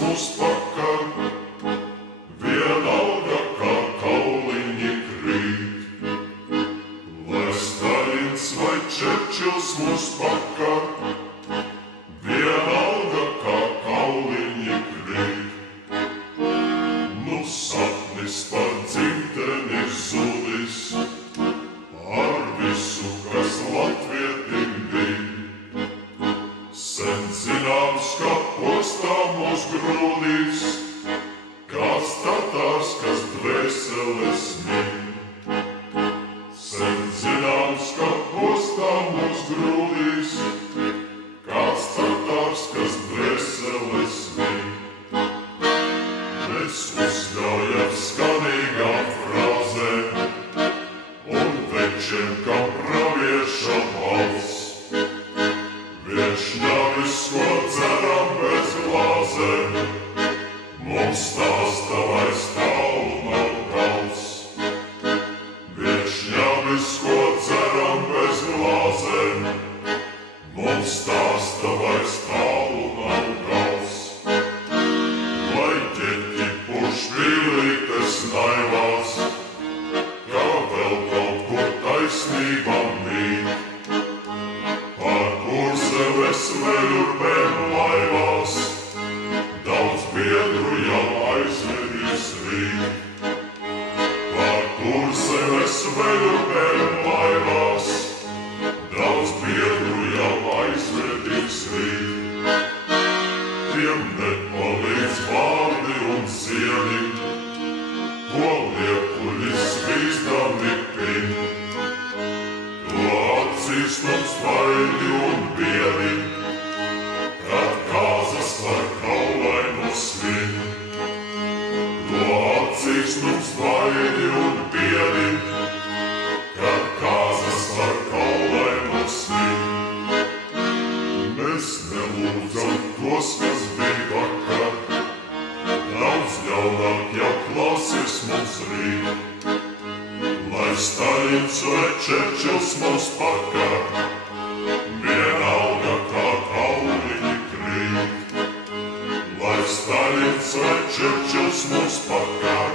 mūs pakar, vienalga kā kauliņi krīt. Lai Staļins vai Čerčils mūs pakar, vienalga kā kauliņi krīt. Nu sapnis par dzimteni zudis, ar visu, kas latvietim bij. Sen zināms, ka postā mūs grūdīs, kāds tatārs, kas dvēseles min. Sen zināms, ka postā mūs grūdīs, kāds tatārs, kas dvēseles min. Mēs uzļaujam skanīgām frāzēm un večiem kā pravieša balss. Viešņavis, ko dzeram bez glāzēm, mums stāsta vairs tālu nav gals. Viešņavis, ko dzeram bez glāzēm, mums stāsta vairs tālu nav gals. Lai ķeķi pušpīlītes naivās, kā vēl kaut kur taisnība mīt. Es veļurbēm laivās, daudz biedru jau aizvedīs rīt. Par kursem es veļurbēm laivās, daudz biedru jau aizvedīs rīt. Tiem nepalīdz vārdi un cieni, ko liekuļi svīstami pin. To acīs mums baigi un biedi, kad kāzas par kaulainu svin. To acīs mums baigi un biedi, kad kāzas par kaulainu svin. Mēs nelūdzam tos, kas bija vakar, daudz ļaunāk jau klāsies mums rīt. Lai Staļins vai Čerčils mūs pakar, vienalga kā kauliņi krīt. Lai Staļins vai Čerčils mūs pakar,